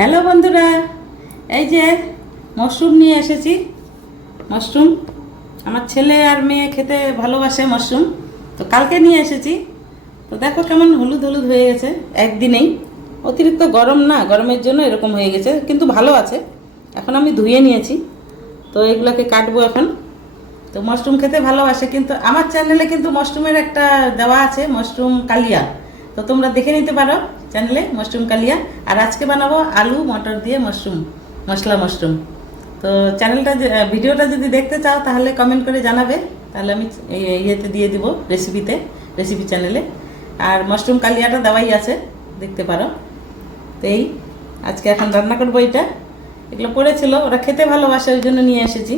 Hello বন্ধুরা, এই যে মাশরুম নিয়ে এসেছি। মাশরুম আমার ছেলে আর মেয়ে খেতে ভালোবাসে মাশরুম, তো কালকে নিয়ে এসেছি। তো দেখো কেমন হলুদ হলুদ হয়ে গেছে একদিনেই। অতিরিক্ত গরম না, গরমের জন্য এরকম হয়ে গেছে, কিন্তু ভালো আছে। এখন আমি ধুয়ে নিয়েছি, তো এগুলোকে কাটবো এখন। তো মাশরুম খেতে ভালোবাসে, কিন্তু আমার চ্যানেলে কিন্তু মাশরুমের একটা দেওয়া আছে, মাশরুম কালিয়া। তো তোমরা দেখে নিতে পারো চ্যানেলে মাশরুম কালিয়া। আর আজকে বানাবো আলু মটর দিয়ে মাশরুম, মশলা মাশরুম। তো চ্যানেলটা ভিডিওটা যদি দেখতে চাও তাহলে কমেন্ট করে জানাবে, তাহলে আমি ইয়েতে দিয়ে দিব, রেসিপি চ্যানেলে। আর মাশরুম কালিয়াটা দেওয়াই আছে, দেখতে পারো। তো এই আজকে এখন রান্না করবো এটা। এগুলো পড়েছিল, ওরা খেতে ভালোবাসে, ওই জন্য নিয়ে এসেছি।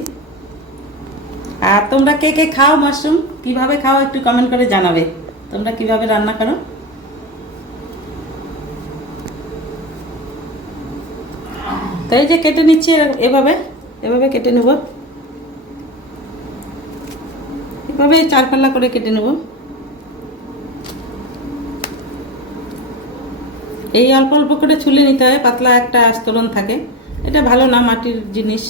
আর তোমরা কে কে খাও মাশরুম, কিভাবে খাও একটু কমেন্ট করে জানাবে, তোমরা কিভাবে রান্না করো। তো এই যে কেটে নিচ্ছি, এভাবে এভাবে কেটে নেব, এভাবে চার পাল্লা করে কেটে নেব। এই অল্প অল্প করে ছুলে নিতে হয়, পাতলা একটা আস্তরণ থাকে, এটা ভালো না, মাটির জিনিস।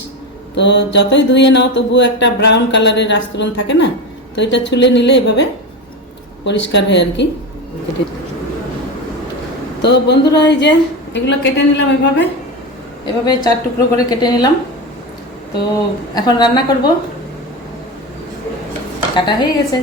তো যতই ধুয়ে নাও তবুও একটা ব্রাউন কালারের আস্তরণ থাকে না, তো এটা ছুলে নিলে এভাবে পরিষ্কার হয় আর কি। তো বন্ধুরা, এই যে এগুলো কেটে নিলাম, এভাবে এভাবে চার টুকরো করে কেটে নিলাম। তো এখন রান্না করব, কাটা হয়ে গেছে।